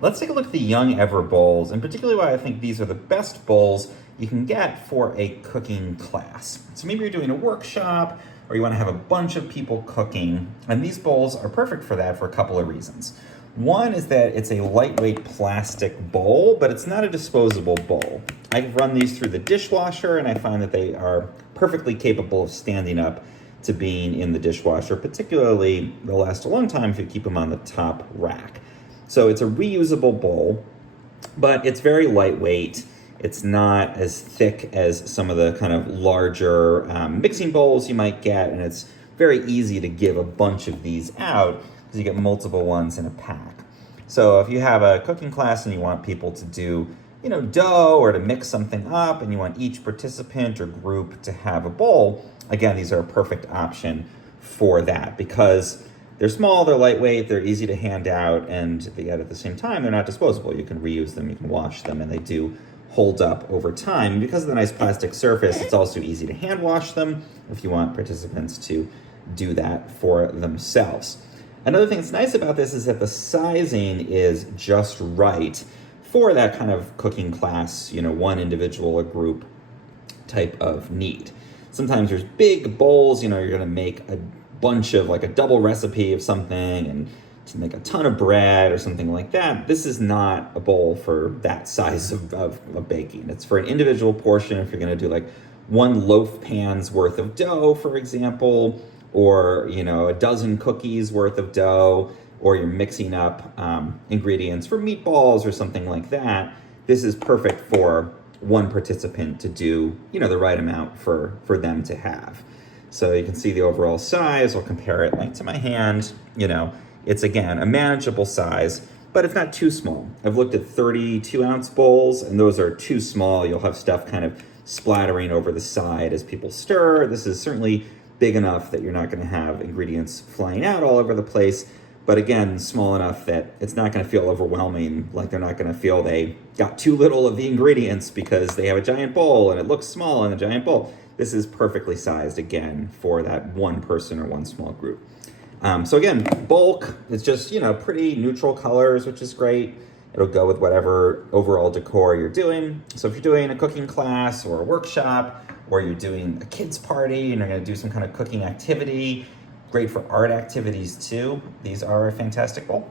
Let's take a look at the Young Ever bowls, and particularly why I think these are the best bowls you can get for a cooking class. So maybe you're doing a workshop or you want to have a bunch of people cooking, and these bowls are perfect for that for a couple of reasons. One is that it's a lightweight plastic bowl, but it's not a disposable bowl. I've run these through the dishwasher and I find that they are perfectly capable of standing up to being in the dishwasher, particularly they'll last a long time if you keep them on the top rack. So it's a reusable bowl, but it's very lightweight. It's not as thick as some of the kind of larger mixing bowls you might get, and it's very easy to give a bunch of these out because you get multiple ones in a pack. So if you have a cooking class and you want people to do, dough or to mix something up, and you want each participant or group to have a bowl, again, these are a perfect option for that because they're small, they're lightweight, they're easy to hand out, and yet at the same time, they're not disposable. You can reuse them, you can wash them, and they do hold up over time. And because of the nice plastic surface, it's also easy to hand wash them if you want participants to do that for themselves. Another thing that's nice about this is that the sizing is just right for that kind of cooking class, one individual or group type of need. Sometimes there's big bowls, you're gonna make a bunch of like a double recipe of something and to make a ton of bread or something like that. This is not a bowl for that size of baking. It's for an individual portion if you're gonna do like one loaf pan's worth of dough, for example, or a dozen cookies worth of dough, or you're mixing up ingredients for meatballs or something like that. This is perfect for one participant to do, the right amount for them to have. So you can see the overall size. I'll compare it like to my hand. It's again a manageable size, but it's not too small. I've looked at 32-ounce bowls, and those are too small. You'll have stuff kind of splattering over the side as people stir. This is certainly big enough that you're not going to have ingredients flying out all over the place, but again, small enough that it's not going to feel overwhelming, like they're not going to feel they got too little of the ingredients because they have a giant bowl and it looks small in the giant bowl. This is perfectly sized, again, for that one person or one small group. So again, bulk, it's just, pretty neutral colors, which is great. It'll go with whatever overall decor you're doing. So if you're doing a cooking class or a workshop, or you're doing a kids party and you're gonna do some kind of cooking activity, great for art activities too, these are a fantastic bowl.